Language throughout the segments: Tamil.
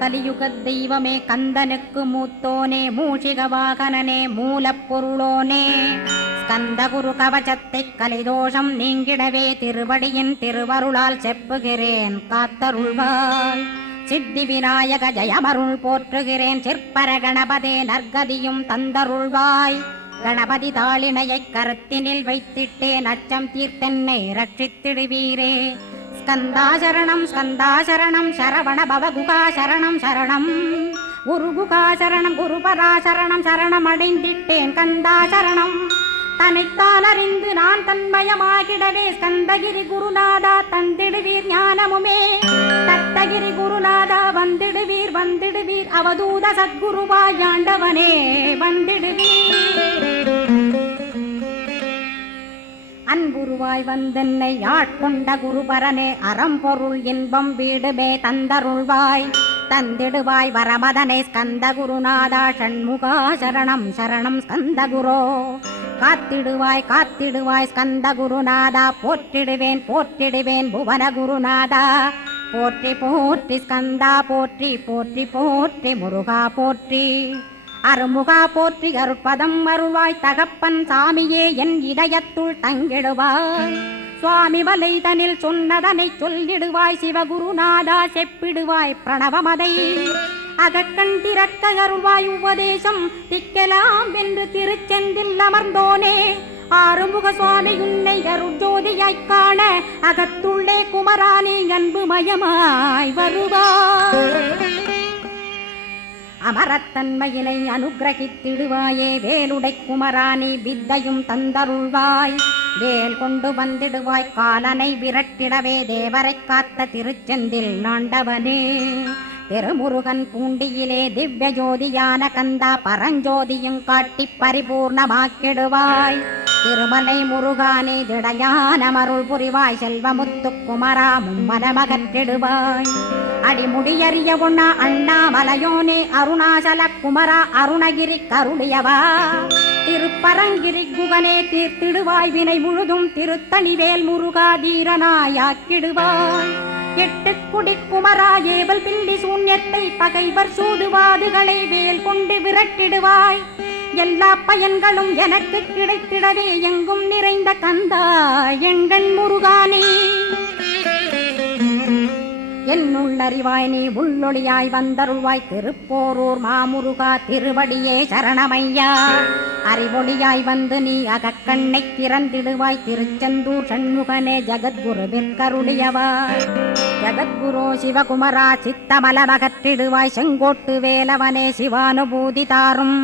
கலியுகத் தெய்வமே கந்தனுக்கு மூத்தோனே மூஷிக வாகனனே மூலப்பொருளோனே ஸ்கந்தகுரு கவசத்தை கலிதோஷம் நீங்கிடவே திருவடியின் திருவருளால் செப்புகிறேன் காத்தருள்வாய். சித்தி விநாயக ஜெயமருள் போற்றுகிறேன் சிற்பர கணபதே நற்கதியும் தந்தருள்வாய். கணபதி தாளினையை கருத்தினில் வைத்திட்டேன் அச்சம் தீர்த்தென்னை ரட்சித்திடுவீரே. ஸ்கந்தாசரணம் ஸ்கந்தாசரணம் சரவண பவகுகா சரணம் சரணம் குருகுகா சரணம் குருபராசரணம் சரணம் அடைந்திட்டேன் கந்தாசரணம். தன்னைத்தான் அறிந்து நான் தன்மயமாகிடவே ஸ்கந்தகிரி குருநாதா தந்திடுவீர் ஞானமுமே. தத்தகிரி குருநாதா வந்திடுவீர் வந்திடுவீர் அவதூத சத்குருவாய் ஆண்டவனே வந்திடுவீர். அன்புருவாய் வந்தென்னை ஆட்கொண்ட குருபரனே அறம்பொருள் இன்பம் வீடுமே தந்தருள்வாய். தந்திடுவாய் வரமதனை ஸ்கந்த குருநாதா ஷண்முகா சரணம் சரணம் ஸ்கந்த குரோ. காத்திடுவாய் காத்திடுவாய் ஸ்கந்த குருநாதா போற்றிடுவேன் போற்றிடுவேன் புவன குருநாதா. போற்றி போற்றி ஸ்கந்தா போற்றி போற்றி போற்றி முருகா போற்றி. அருமுகா போற்றி அருட்பதம் அருள்வாய் தகப்பன் சாமியே என் இதயத்துள் தங்கிடுவாய். சுவாமி வலைதனில் சொன்னதனை சொல்லிடுவாய் சிவகுருநாதா செப்பிடுவாய் பிரணவமதை. அகக்கண் திறக்க அருள்வாய் உபதேசம் திக்கலாம் என்று திருச்செந்தில் அமர்ந்தோனே. ஆறுமுக சுவாமி உன்னை அருட்ஜோதியாய்க் காண அகத்துள்ளே குமரானி அன்புமயமாய் வருவாய். அமரத்தன்மையினை அனுகிரகித்திடுவாயே வேலுடை குமராணி வித்தையும் தந்தருள்வாய். வேல் கொண்டு வந்திடுவாய் காலனை விரட்டிடவே தேவரை காத்த திருச்செந்தில் ஆண்டவனே. திருமுருகன் பூண்டியிலே திவ்ய ஜோதியான கந்தா பரஞ்சோதியும் காட்டி பரிபூர்ணமாக்கிடுவாய். திருமலை முருகானே திடயான மருள் புரிவாய் செல்வமுத்து குமரா மும்மனமகற்றிடுவாய். அடிமுடியறிய உண்ணா அண்ணாமலையோனே அருணாசல குமரா அருணகிரி கருளியவா. திருப்பரங்கிரி குகனே தீர்த்திடுவாய் வினை முழுதும் திருத்தணிவேல் முருகா தீரனாயாக்கிடுவாய். எட்டு குடி குமரா ஏவல் பில்லி சூன்யத்தை பகைவர் சூதுவாதுகளை வேல் கொண்டு விரட்டிடுவாய். எல்லா பயன்களும் எனக்கு கிடைத்திடவே எங்கும் நிறைந்த கந்தா எங்கன் முருகானே. என்னுள்ளறிவாய் நீ உள்ளொளியாய் வந்தருள்வாய் திருப்போரூர் மாமுருகா திருவடியே சரணமையா. அறிவொளியாய் வந்து நீ அகக்கண்ணை திறந்திடுவாய் திருச்செந்தூர் சண்முகனே ஜகத்குருவிற்கருளியவாய். ஜகத்குரு சிவகுமரா சித்தமலமகற்றிடுவாய் செங்கோட்டு வேலவனே சிவானுபூதி தாரும்.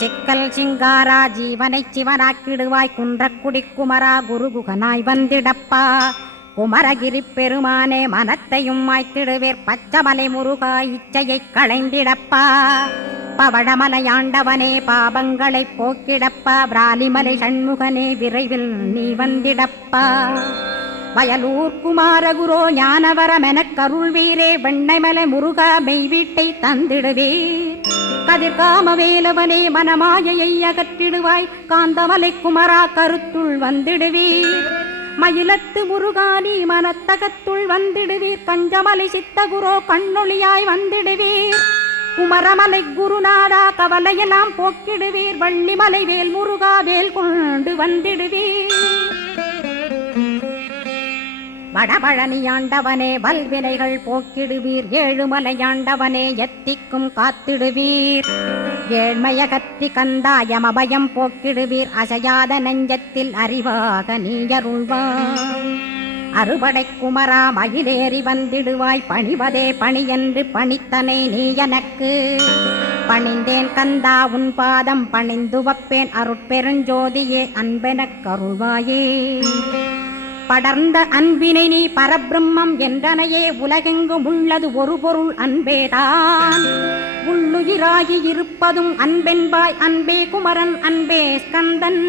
சிக்கல் சிங்காரா ஜீவனை சிவனாக்கிடுவாய் குன்றக்குடி குமரா குருகுகனாய் வந்திடப்பா. குமரகிரி பெருமானே மனத்தையும் மாய்த்திடுவேர் பச்சமலை முருகா இச்சையை களைந்திடப்பா. பவழமலையாண்டவனே பாபங்களை போக்கிடப்பா. பிராலிமலை சண்முகனே விரைவில் நீ வந்திடப்பா. வயலூர் குமாரகுரோ ஞானவரமெனக் கருள்வீரே வெண்ணைமலை முருகா மெய் வீட்டை தந்திடுவீர். கதிர்காம வேலவனே மனமாயையை அகற்றிடுவாய் காந்தமலை குமரா கருத்துள் வந்திடுவீர். மயிலத்து முருகானி மனத்தகத்துள் வந்திடுவீர். கஞ்சமலை சித்தகுரோ கண்ணொளியாய் வந்திடுவீர். குமரமலை குருநாதா கவலையெல்லாம் போக்கிடுவீர். வள்ளிமலை வேல் முருகா வேல் கொண்டு வந்திடுவீர். வடபழனியாண்டவனே வல்வினைகள் போக்கிடுவீர். ஏழுமலையாண்டவனே எத்திக்கும் காத்திடுவீர். ஏழ்மையகத்தி கந்தாயமபயம் போக்கிடுவீர். அசையாத நெஞ்சத்தில் அறிவாக நீயருள்வாய். அறுபடை குமரா மயிலேறி வந்திடுவாய். பணிவதே பணியென்று பணித்தனை நீ எனக்கு. பணிந்தேன் கந்தா உன் பாதம் பணிந்து வப்பேன் அருட்பெருஞ்சோதியே அன்பெனக் கருள்வாயே. படர்ந்த அன்பினை நீ பரபிரம்மம் என்றனையே உலகெங்கும் உள்ளது ஒரு பொருள் அன்பேதான். உள்ளுயிராகி இருப்பதும் அன்பென்பாய் அன்பே குமரன் அன்பே ஸ்கந்தன்.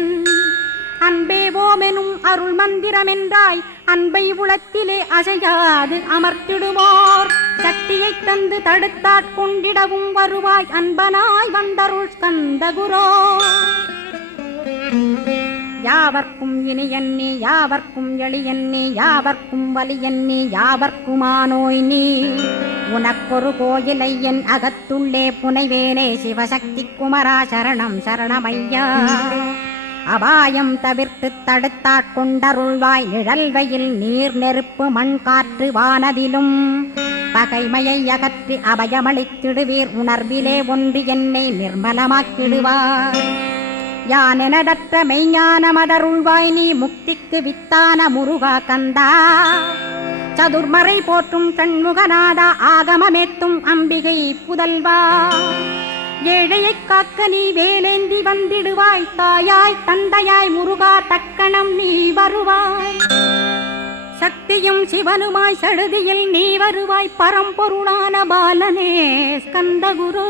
அன்பே ஓமெனும் அருள் மந்திரமென்றாய் அன்பை உளத்திலே அசையாது அமர்த்திடுவோர். சக்தியை தந்து தடுத்தாட்கொண்டிடவும் வருவாய் அன்பனாய் வந்தருள் ஸ்கந்த குரோ. யாவர்க்கும் இனியன் நீ யாவர்க்கும் எளியன் நீ யாவர்க்கும் வலியன் நீ யாவர்க்குமானோய் நீ உனக்கொரு கோயிலை என் அகத்துள்ளே புனைவேனே சிவசக்தி குமரா சரணம் சரணமையா அபாயம் தவிர்த்து தடுத்தாட்கொண்டருள்வாய் நிழல் வெயில் நீர் நெருப்பு மண் காற்று வானதிலும் பகைமையை அகற்றி அபயமளித்திடுவீர் உணர்விலே ஒன்று என்னை நிர்மலமாக்கிடுவாய் யானெனதற்ற மெய்ஞானமதருள்வாய் நீ முக்திக்கு வித்தான முருகா கந்தா சதுர்மறை போற்றும் கண்முகநாதா ஆகமமேத்தும் அம்பிகை புதல்வா ஏழையை காக்க நீ வேலேந்தி வந்திடுவாய் தாயாய் தந்தையாய் முருகா தக்கணம் நீ வருவாய் சக்தியும் சிவனுமாய் சடுதியில் நீ வருவாய் பரம்பொருளான பாலனே ஸ்கந்தகுரு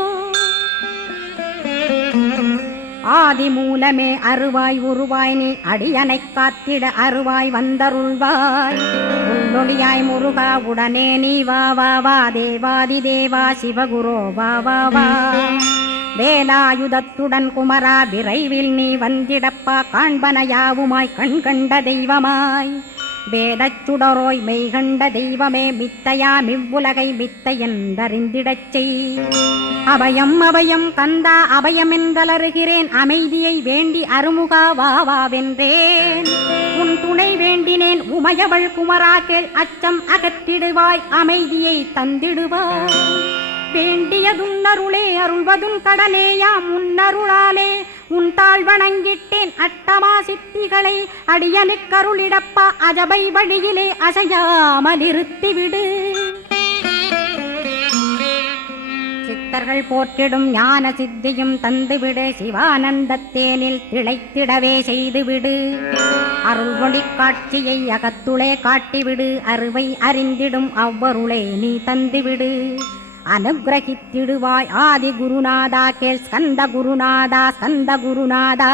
ஆதி மூலமே அருவாய் உருவாய் நீ அடியனை காத்திட அருவாய் வந்தருள்வாய் உள்ளொளியாய் முருகா உடனே நீ வா வா வா தேவாதி தேவா சிவகுரோ வா வா வா வேலாயுதத்துடன் குமரா விரைவில் நீ வந்திடப்பா காண்பனையாவுமாய் கண் கண்ட தெய்வமாய் வேதச்சுடரோய் மெய்கண்ட தெய்வமே மித்தையா மிவ்வுலகை மித்தை என்றறிந்திடச் செய் அபயம் அபயம் கந்தா அபயமென்றலறுகிறேன் அமைதியை வேண்டி அருமுகா வா வாவென்றேன் உன் துணை வேண்டினேன் உமையவள் குமரா கேள் அச்சம் அகற்றிடுவாய் அமைதியை தந்திடுவாய் வேண்டியதும் அருளே அருள்வதும் கடனேயாம் உன்னருளாலே உன் தாழ் வணங்கிட்டேன் அட்டமா சித்திகளை அடியனுக்கருளிடப்பா அஜபை வழியிலே அசையாமல் இருத்திவிடு சித்தர்கள் போற்றிடும் ஞான சித்தியும் தந்துவிடு சிவானந்தத்தேனில் திளைத்திடவே செய்துவிடு அருள் ஒளி காட்சியை அகத்துளே காட்டிவிடு அருவை அறிந்திடும் அவ்வருளே நீ தந்துவிடு அனுகிரகித்திடுவாய் ஆதி குருநாதா கேள் ஸ்கந்த குருநாதா ஸ்கந்த குருநாதா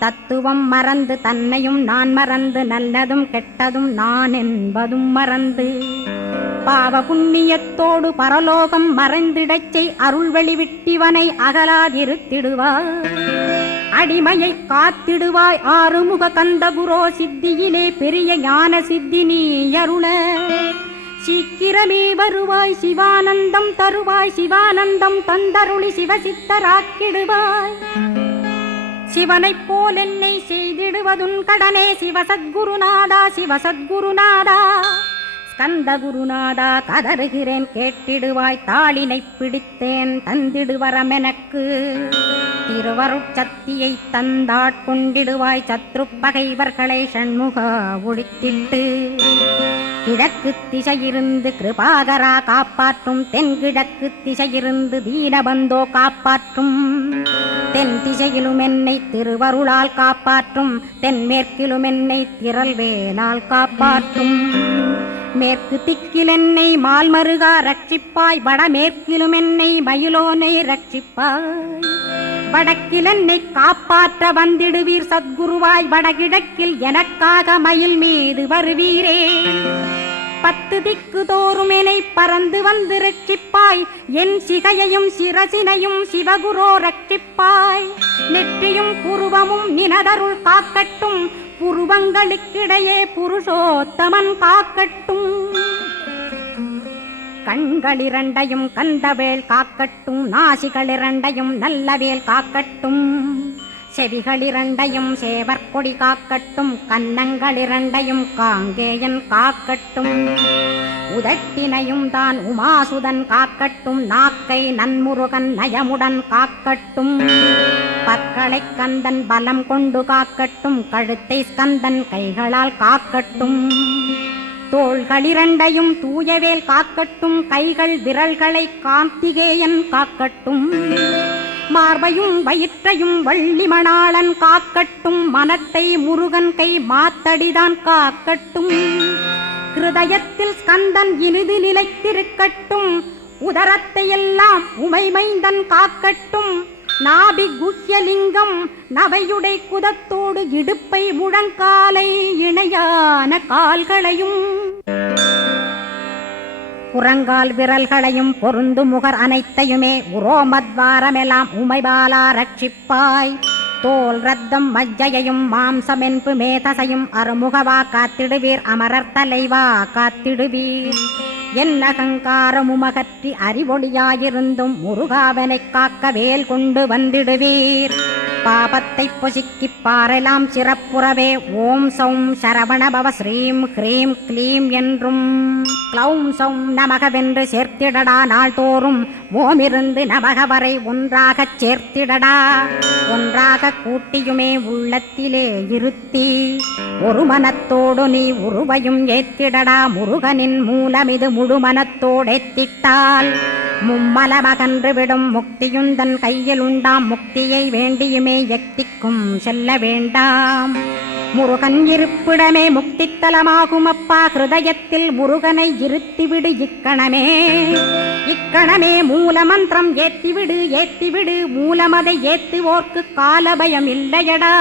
தத்துவம் மறந்து தன்னையும் நான் மறந்து நல்லதும் கெட்டதும் நான் என்பதும் மறந்து பாவ புண்ணியத்தோடு பரலோகம் மறைந்திடச் செய் அருள் வெளிவிட்டிவனை அகலாதிருத்திடுவாய் அடிமையை காத்திடுவாய் ஆறுமுக கந்தகுரோ சித்தியிலே பெரிய ஞான சித்தி நீ அருள சீக்கிரமே வருவாய் சிவானந்தம் தருவாய் சிவானந்தம் தந்தருளி சிவசித்தராக்கிடுவாய் சிவனைப் போல் என்னை செய்திடுவதுன் கடனே சிவசத்குருநாதா சிவசத்குருநாதா ஸ்கந்த குருநாதா கதறுகிறேன் கேட்டிடுவாய் தாளினை பிடித்தேன் தந்திடுவரமெனக்கு திருவருட்சக்தியை தந்தாட்கொண்டிடுவாய் சத்ரு பகைவர்களை ஷண்முகா ஒழித்திட்டு கிழக்கு திசையிருந்து கிருபாகரா காப்பாற்றும் தென்கிழக்கு திசையிருந்து தீனபந்தோ காப்பாற்றும் தென் திசையிலும் என்னை திருவருளால் காப்பாற்றும் தென்மேற்கிலும் என்னை திரள்வேலால் காப்பாற்றும் மேற்கு திக்கில் என்னை மால்மருகா ரட்சிப்பாய் வடமேற்கிலும் என்னை மயிலோனை ரட்சிப்பாய் வடக்கில் என்னை காப்பாற்ற வந்திடுவீர் சத்குருவாய் வடகிழக்கில் எனக்காக மயில் மீது வருவீரே 10 திக்கு தோறும் என்னை பறந்து வந்து ரட்சிப்பாய் என் சிகையையும் சிரசினையும் சிவகுரோ ரட்சிப்பாய் நெற்றியும் புருவமும் நினதருள் காக்கட்டும் புருவங்களுக்கிடையே புருஷோத்தமன் காக்கட்டும் கண்களிரண்டையும் கந்தவேல் காக்கட்டும் நாசிகளிரண்டையும் நல்லவேல் காக்கட்டும் செவிகளிரண்டையும் சேவற்கொடி காக்கட்டும் கன்னங்களிரண்டையும் காங்கேயன் காக்கட்டும் உதட்டினையும் தான் உமாசுதன் காக்கட்டும் நாக்கை நன்முருகன் நயமுடன் காக்கட்டும் பற்களை கந்தன் பலம் கொண்டு காக்கட்டும் கழுத்தை ஸ்கந்தன் கைகளால் காக்கட்டும் தோள்களிரண்டையும் தூயவேல் காக்கட்டும் கைகள் விரல்களை கார்த்திகேயன் காக்கட்டும் மார்பையும் வயிற்றையும் வள்ளிமணாளன் காக்கட்டும் மனத்தை முருகன் கை மாத்தடிதான் காக்கட்டும் ஹிருதயத்தில் ஸ்கந்தன் இனிது நிலைத்திருக்கட்டும் உதரத்தை எல்லாம் உமைமைந்தன் காக்கட்டும் நாபி குஹ்யலிங்கம் நவையுடை குதத்தோடு இடுப்பை முழங்காலை இணையான கால்களையும் புறங்கால் விரல்களையும் பொருந்து முகர் அனைத்தையுமே உரோமத்வாரமெல்லாம் உமைபாலா ரட்சிப்பாய் தோல் ரத்தம் மஜ்ஜையும் மாம்சமென்பு மேதசையும் அருமுகவா காத்திடுவீர் அமரர் தலைவா காத்திடுவீர் என்ன அகங்காரமுமகற்றி அறிவொளியாயிருந்தும் முருகாவனைக் காக்க வேல் கொண்டு வந்திடுவீர் பாபத்தை பொசுக்கிப் பாரெலாம் சிறப்புறவே ஓம் சௌம் சரவணபவ ஸ்ரீம் ஹ்ரீம் க்ளீம் என்றும் க்ளௌம் சௌம் நமகவென்று சேர்த்திடடா நாள்தோறும் ஓமிருந்து நமக வரை ஒன்றாகச் சேர்த்திடடா ஒன்றாக கூட்டியுமே உள்ளத்திலே இருத்தி ஒரு மனத்தோடு நீ உருவையும் ஏத்திடடா முருகனின் மூலமிது முழு மனத்தோடேத்திட்டால் மும்மலமகன்று விடும் முக்தியுந்தன் கையில் உண்டாம் முக்தியை வேண்டியுமே எக்திக்கும் செல்ல வேண்டாம் முருகன் இருப்பிடமே முக்தித்தலமாகும் அப்பா ஹிருதயத்தில் முருகனை இருத்திவிடு இக்கணமே மூலமந்திரம் ஏத்திவிடு மூலமதை ஏத்துவோர்க்கு காலபயம் இல்லையடா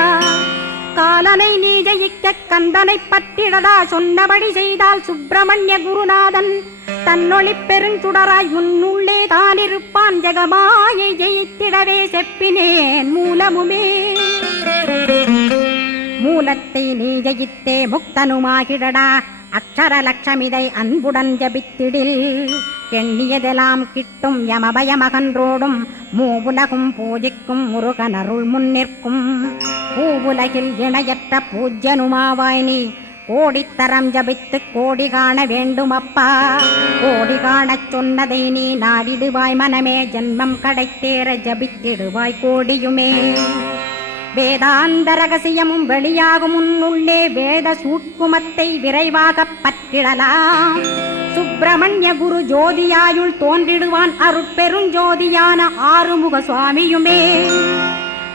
காலனை நீ ஜெயிக்க கந்தனை பற்றிடடா சொன்னபடி செய்தால் சுப்பிரமணிய குருநாதன் தன்னொளி பெருஞ்சுடராய் உன்னுள்ளே தானிருப்பான் ஜெகமாயை ஜெயித்திடவே செப்பினேன் மூலமுமே மூலத்தை நீ ஜெயித்தே முக்தனுமாகிடடா அக்ஷர லட்சமிதை அன்புடன் ஜபித்திடில் எண்ணியதெல்லாம் கிட்டும் யமபயமகன்றோடும் மூவுலகும் பூஜிக்கும் முருகனருள் முன்னிற்கும் பூவுலகில் இணையற்ற பூஜ்யனுமாவாய் நீ கோடித்தரம் ஜபித்து கோடி காண வேண்டுமப்பா கோடி காணச் சொன்னதை நீ நாடிடுவாய் மனமே ஜென்மம் கடைத்தேற ஜபித்திடுவாய் கோடியுமே வேதாந்த ரகசியமும் வெளியாகும் உன்னுள்ளே வேத சூட்குமத்தை விரைவாகப் பற்றிடலாம் சுப்பிரமணிய குரு ஜோதியாயுள் தோன்றிடுவான் அருட்பெருஞ்சோதியான ஆறுமுக சுவாமியுமே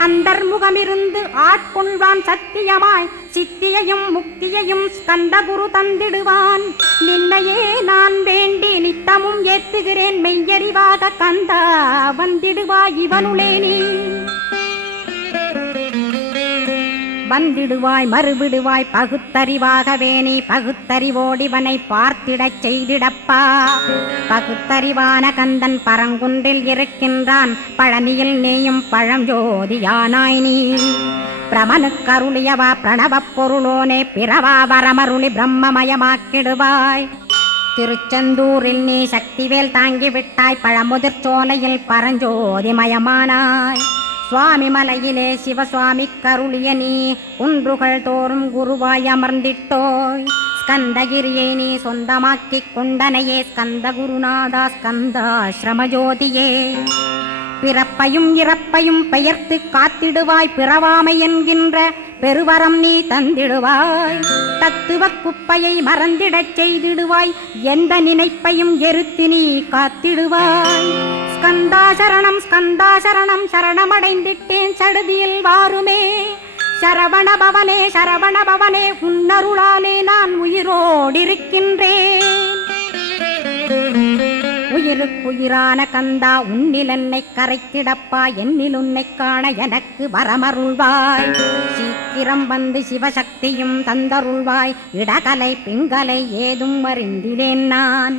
அந்தர்முகமிருந்து ஆட்கொள்வான் சத்தியமாய் சித்தியையும் முக்தியையும் ஸ்கந்த குரு தந்திடுவான் நின்னையே நான் வேண்டி நித்தமும் ஏத்துகிறேன் மெய்யறிவாக கந்தா வந்திடுவாய் இவனுளே நீ வந்திடுவாய் மறுவிடுவாய் பகுத்தறிவாகவே நீ பகுத்தறிவோடிவனை பார்த்திடச் செய்திடப்பா பகுத்தறிவான கந்தன் பரங்குன்றில் இருக்கின்றான் பழனியில் நீயும் பழஞ்சோதியானாய் நீ பிரமனுக்கருளியவா பிரணவப் பொருளோனே பிறவா வரமருளி பிரம்மமயமாக்கிடுவாய் திருச்செந்தூரில் நீ சக்திவேல் தாங்கிவிட்டாய் பழமுதிர் சோலையில் பரஞ்சோதிமயமானாய் சுவாமி மலையிலே சிவசுவாமி கருளிய நீ குன்றுகள் தோறும் குருவாய் அமர்ந்திட்டோய் ஸ்கந்தகிரியை நீ சொந்தமாக்கிக் கொண்டனையே ஸ்கந்த குருநாதா ஸ்கந்தாஸ்ரமஜோதியே பிறப்பையும் இறப்பையும் பெயர்த்து காத்திடுவாய் பிறவாமை என்கின்ற பெருவரம் நீ தந்திடுவாய் தத்துவ குப்பையை மறந்திடச் செய்திடுவாய் எந்த நினைப்பையும் எரித்து நீ காத்திடுவாய் ஸ்கந்தாசரணம் ஸ்கந்தாசரணம் சரணமடைந்திட்டேன் சடுதியில் வாருமே சரவணபவனே உன்னருளாலே நான் உயிரோடிருக்கின்றேன் உயிருக்குயிரான கந்தா உன்னில் என்னை கரைத்திடப்பா என்னில் உன்னை காண எனக்கு வரமருள்வாய் சீக்கிரம் வந்து சிவசக்தியும் தந்தருள்வாய் இடகலை பிங்கலை ஏதும் அறிந்திலேன் நான்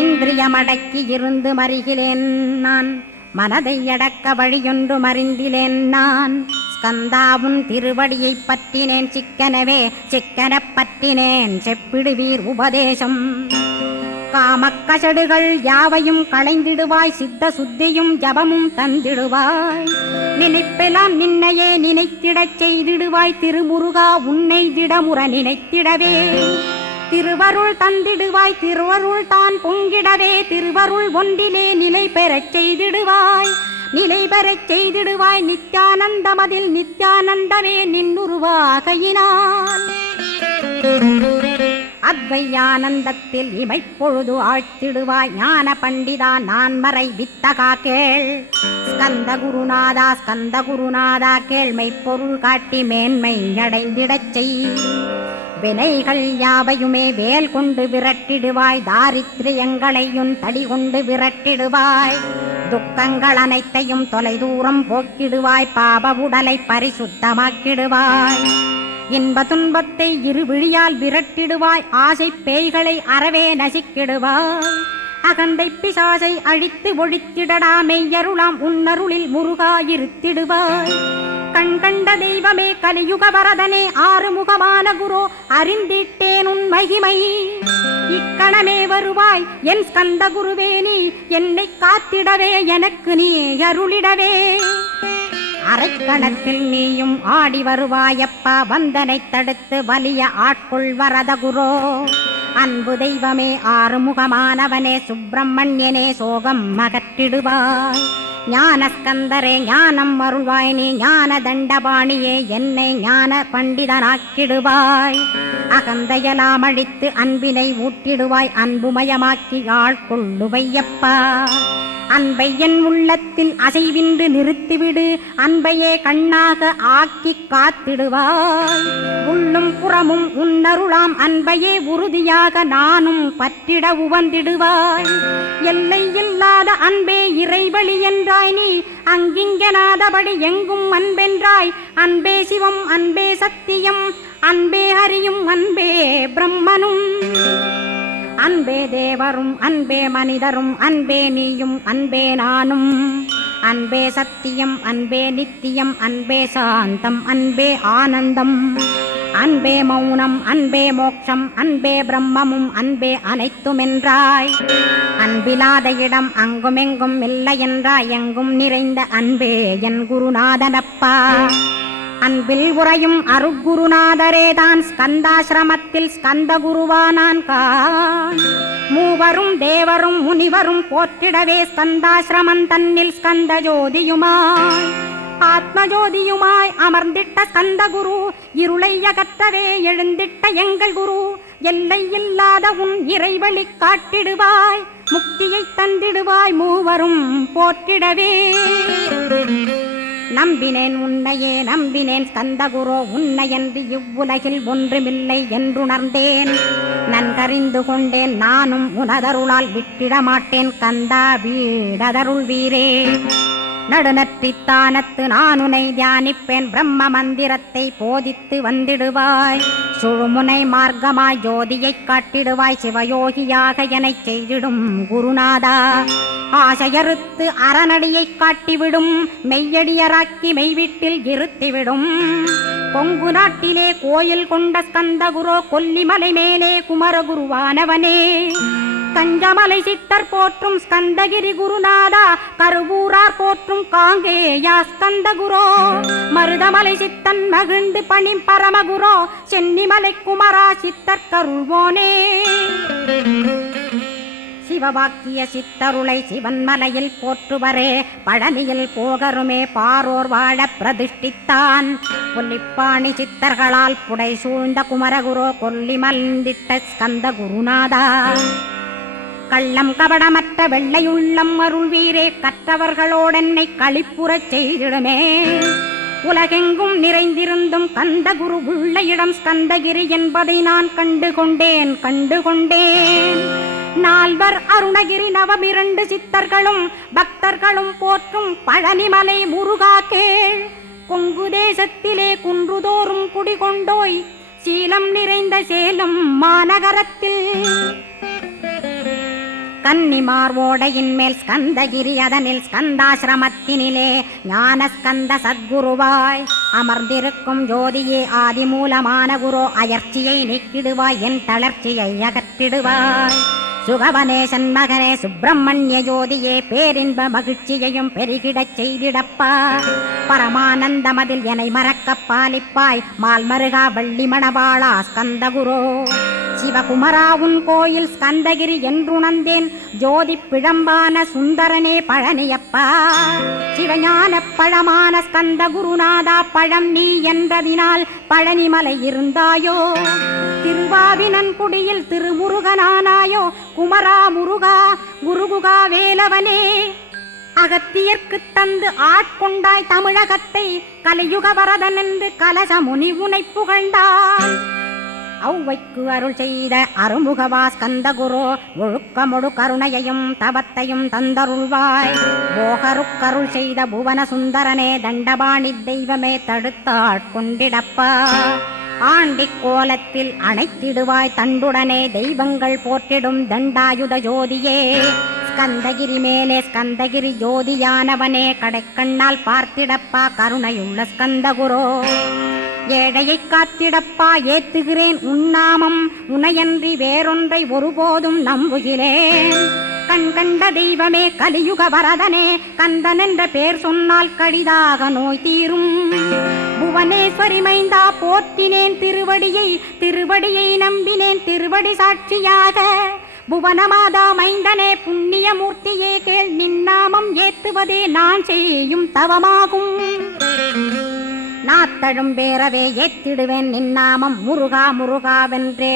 இந்திரியமடக்கி இருந்து மறிகிலேன் நான் மனதை அடக்க வழியொன்று மறிந்திலேன் நான் ஸ்கந்தாவும் திருவடியை பற்றினேன் சிக்கனப் பற்றினேன் செப்பிடுவீர் உபதேசம் காமக்கசடுகள் யாவையும் களைந்திடுவாய் சித்த சுத்தியும் ஜபமும் தந்திடுவாய் நினைப்பெல்லாம் நின்னையே நினைத்திடச் செய்திடுவாய் திருமுருகா உன்னை திடமுற நினைத்திடவே திருவருள் தந்திடுவாய் திருவருள் தான் பொங்கிடவே திருவருள் ஒன்றிலே நிலை பெறச் செய்திடுவாய் நித்யானந்தமதில் நித்யானந்தமே நின்னுருவாகையினால் அத்வையானந்தத்தில் இமைப்பொழுது ஆழ்த்திடுவாய் ஞான பண்டிதா நான் மறை வித்தகா கேள் ஸ்கந்த குருநாதா கேள்மை பொருள் காட்டி மேன்மை அடைந்திடச் செய் வினைகள் யாவையுமே வேல் கொண்டு விரட்டிடுவாய் தாரித்ரியங்களையும் தடி கொண்டு விரட்டிடுவாய் துக்கங்கள் அனைத்தையும் தொலைதூரம் போக்கிடுவாய் பாப உடலை பரிசுத்தமாக்கிடுவாய் இன்ப துன்பத்தை இரு விழியால் விரட்டிடுவாய் ஆசை பேய்களை அறவே நசிக்கிடுவாய் அகந்தை பிசாசை அழித்து ஒழித்திடடா மெய்யருளாம் உன்னருளில் முருகா இருத்திடுவாய் கண் கண்ட தெய்வமே கலியுக வரதனே ஆறுமுகமான குரு அறிந்திட்டேன் உன் மகிமை. இக்கணமே வருவாய் என் ஸ்கந்த குருவே, நீ என்னை காத்திடவே எனக்கு நீ அருளிடவே. அரைக்கணத்தில் நீயும் ஆடி வருவாயப்பா, வந்தனை தடுத்து வலிய ஆட்கொள் வரத குரோ. அன்பு தெய்வமே ஆறுமுகமானவனே சுப்பிரமணியனே சோகம் அகற்றிடுவாய். ஞானஸ்கந்தரே ஞானம் அருள்வாய், நீ ஞான தண்டபாணியே என்னை ஞான பண்டிதனாக்கிடுவாய். அகந்தையலாம் அழித்து அன்பினை ஊட்டிடுவாய், அன்புமயமாக்கி ஆள்கொள்ளுவையப்பா. அன்பை என் உள்ளத்தில் அசைவின்று நிறுத்திவிடு, அன்பையே கண்ணாக ஆக்கி காத்திடுவாய். உள்ளும் புறமும் உன்னருளாம் அன்பையே உறுதியாக நானும் பற்றிட உவந்திடுவாய். எல்லை இல்லாத அன்பே இறைவழி என்றாய் நீ, அங்கிங்கனாதபடி எங்கும் அன்பென்றாய். அன்பே சிவம் அன்பே சத்தியம் அன்பே ஹரியும் அன்பே பிரம்மனும். அன்பே தேவரும் அன்பே மனிதரும் அன்பே நீயும் அன்பே நானும். அன்பே சத்தியம் அன்பே நித்தியம் அன்பே சாந்தம் அன்பே ஆனந்தம். அன்பே மௌனம் அன்பே மோட்சம் அன்பே பிரம்மமும் அன்பே அனைத்துமென்றாய். அன்பிலாத இடம் அங்குமெங்கும் இல்லை என்றாய், எங்கும் நிறைந்த அன்பே என் குருநாதனப்பா. அன்பில் உறையும் அருட்குருநாதரே தான் ஸ்கந்தாசிரமத்தில் ஸ்கந்த குருவானான் கான். மூவரும் தேவரும் முனிவரும் போற்றிடவே ஸ்கந்தாசிரமம் தன்னில் ஸ்கந்த ஜோதியுமாய் ஆத்மஜோதியுமாய் அமர்ந்திட்ட ஸ்கந்த குரு. இருளை அகற்றவே எழுந்திட்ட எங்கள் குரு. எல்லை இல்லாத உன் இறைவழி காட்டிடுவாய், முக்தியை தந்திடுவாய் மூவரும் போற்றிடவே. நம்பினேன் உன்னையே நம்பினேன் ஸ்கந்தகுரோ, உன்னையன்று இவ்வுலகில் ஒன்றுமில்லை என்றுணர்ந்தேன். நன்கறிந்து கொண்டேன் நானும் உனதருளால் விட்டிட மாட்டேன் கந்தா வீடதருள் வீரே. நடுநற்றித்தானத்து நானுனை தியானிப்பேன், பிரம்ம மந்திரத்தை போதித்து வந்திடுவாய். சுழுமுனை மார்க்கமாய் ஜோதியை காட்டிடுவாய், சிவயோகியாக எனச் செய்திடும் குருநாதா. ஆசையறுத்து அறநடியை காட்டிவிடும், மெய்யடியராக்கி மெய்வீட்டில் இருத்திவிடும். கொங்கு நாட்டிலே கோயில் கொண்ட ஸ்கந்தகுரோ, கொல்லிமலை மேலே குமரகுருவானவனே. கஞ்சமலை சித்தர் போற்றும் ஸ்கந்தகிரி குருநாதா, கருவூரார் போற்றும் காங்கேயா ஸ்கந்தகுரோ. மருதமலை சித்தன் மகிழ்ந்து பணி பரமகுரோ, சென்னிமலை குமரா சித்தர் கருள்வோனே. சிவவாக்கிய சித்தருளை சிவன்மலையில் போற்றுவரே, பழனியில் போகருமே பாரோர் வாழ பிரதிஷ்டித்தான். கொல்லிப்பாணி சித்தர்களால் புடை சூழ்ந்த குமரகுரோ, கொல்லிமல்ந்திட்ட ஸ்கந்த குருநாதா. கள்ளம் கபடமற்ற வெள்ளையுள்ளம் அருள் வீரே, கற்றவர்களோடென்னை களிப்புறச் செய்திடுமே. உலகெங்கும் நிறைந்திருந்தும் கந்த குரு உள்ள இடம் ஸ்கந்தகிரி என்பதை நான் கண்டுகொண்டேன். நால்வர் அருணகிரி நவமிரண்டு சித்தர்களும் பக்தர்களும் போற்றும் பழனிமலை முருகா கேள். கொங்கு தேசத்திலே குன்றுதோறும் குடிகொண்டோய், சீலம் நிறைந்த சேலம் மாநகரத்தில். கன்னிமார் ஓடையின் மேல் ஸ்கந்தகிரி, அதனில் ஸ்கந்தாசிரமத்தினிலே ஞான ஸ்கந்த சத்குருவாய் அமர்ந்திருக்கும் ஜோதியே ஆதிமூலமான குரு. அயர்ச்சியை நீக்கிடுவாய், என் தளர்ச்சியை அகற்றிடுவாய். சுகவனேசன் மகனே சுப்பிரமணிய ஜோதியே, பேரின்ப மகிழ்ச்சியையும் பெருகிடச் செய்திடப்பா. பரமானந்தமதில் என்னை மறக்க பாலிப்பாய், மால்மருகா வள்ளி மணவாளா ஸ்கந்தகுரோ. சிவகுமரா உன் கோயில் ஸ்கந்தகிரி என்றுணர்ந்தேன், ஜோதி பிழம்பான சுந்தரனே பழனியப்பா. சிவஞான பழமான ஸ்கந்த குருநாதா, பழம் நீ என்றதினால் பழனிமலை இருந்தாயோ. திருவாவினன்குடியில் திருமுருகனானாயோ, குமரா முருகா குருகுகா வேலவனே. அகத்தியர்க்கு தந்து ஆட்கொண்டாய் தமிழகத்தை, கலியுக வரதன் என்று கலசமுனி உனை புகழ்ந்தாள். ஔவைக்கு அருள் செய்த அருமுகவா ஸ்கந்தகுரோ, ஒழுக்கமொடு கருணையையும் தவத்தையும் தந்தருள்வாய். போகருக்கருள் செய்த புவன சுந்தரனே, தண்டபாணி தெய்வமே தடுத்தாட்கொண்டிடப்பா. ஆண்டி கோலத்தில் அணைத்திடுவாய் தண்டுடனே, தெய்வங்கள் போற்றிடும் தண்டாயுத ஜோதியே. ஸ்கந்தகிரி மேலே ஸ்கந்தகிரி ஜோதியானவனே கடைக்கண்ணால் பார்த்திடப்பா கருணையுள்ள ஸ்கந்தகுரோ. ஏழையை காத்திடப்பா ஏத்துகிறேன் உன்னாமம், உனையன்றி வேறொன்றை ஒருபோதும் நம்புகிறேன். கண் கண்ட தெய்வமே கலியுக வரதனே, கந்தன் என்ற பேர் சொன்னால் கடிதாக நோய் தீரும். புவனேஸ்வரி மைந்தா போற்றினேன் திருவடியை, திருவடியை நம்பினேன் திருவடி சாட்சியாக. புவனமாதா மைந்தனே புண்ணியமூர்த்தியே கேள், நின்னாமம் ஏத்துவதே நான் செய்யும் தவமாகும். நாத்தழும் பேரவே ஏத்திடுவேன் நின்னாமம், முருகா முருகாவென்றே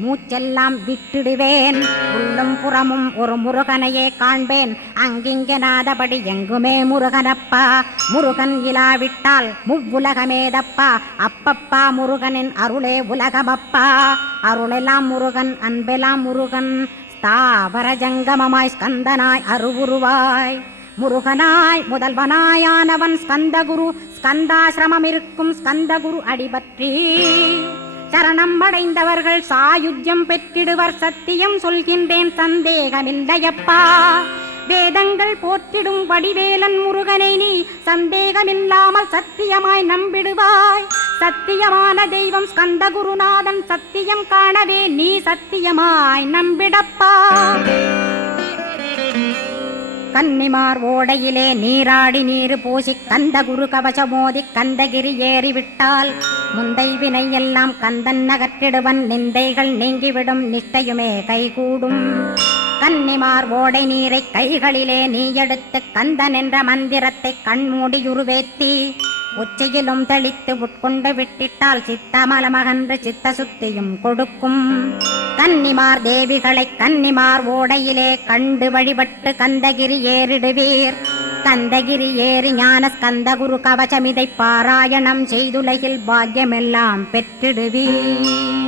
மூச்செல்லாம் விட்டிடுவேன். உள்ளும் புறமும் ஒரு முருகனையே காண்பேன், அங்கிங்கனாதபடி எங்குமே முருகனப்பா. முருகன் இலாவிட்டால் முவ்வுலகமேதப்பா, அப்பப்பா முருகனின் அருளே உலகமப்பா. அருளெல்லாம் முருகன், அன்பெல்லாம் முருகன், ஸ்தாவர ஜங்கமமாய் ஸ்கந்தனாய் அருவுருவாய். முருகனாய் முதல்வனாயானவன் ஸ்கந்தகுரு, ஸ்கந்தாசிரமம் இருக்கும் ஸ்கந்தகுரு அடிபற்றி சரணம் அடைந்தவர்கள் சாயுஜ்யம் பெற்றிடுவர். சத்தியம் சொல்கின்றேன் சந்தேகமில்லையப்பா. வேதங்கள் போற்றிடும் வடிவேலன் முருகனை நீ சந்தேகமில்லாமல் சத்தியமாய் நம்பிடுவாய். சத்தியமான தெய்வம் ஸ்கந்தகுருநாதன், சத்தியம் காணவே நீ சத்தியமாய் நம்பிடப்பா. கன்னிமார் ஓடையிலே நீராடி நீர் பூசி கந்தகுரு கவசமோதி கந்தகிரி ஏறிவிட்டால் முந்தை வினை எல்லாம் கந்தன் நகற்றிடுவன். நிந்தைகள் நீங்கிவிடும், நிஷ்டையுமே கைகூடும். கன்னிமார் ஓடை நீரை கைகளிலே நீ எடுத்து கந்தன் என்ற மந்திரத்தை கண்மூடியுருவேத்தி உச்சியிலும் தெளித்து உட்கொண்டு விட்டிட்டால் சித்தமலமகன்று சித்த சுத்தியும் கொடுக்கும். கன்னிமார் தேவிகளை கன்னிமார் ஓடையிலே கண்டு வழிபட்டு கந்தகிரி ஏறிடுவீர். கந்தகிரி ஏறி ஞான ஸ்கந்தகுரு கவசமிதை பாராயணம் செய்துலகில் பாக்கியமெல்லாம் பெற்றிடுவீர்.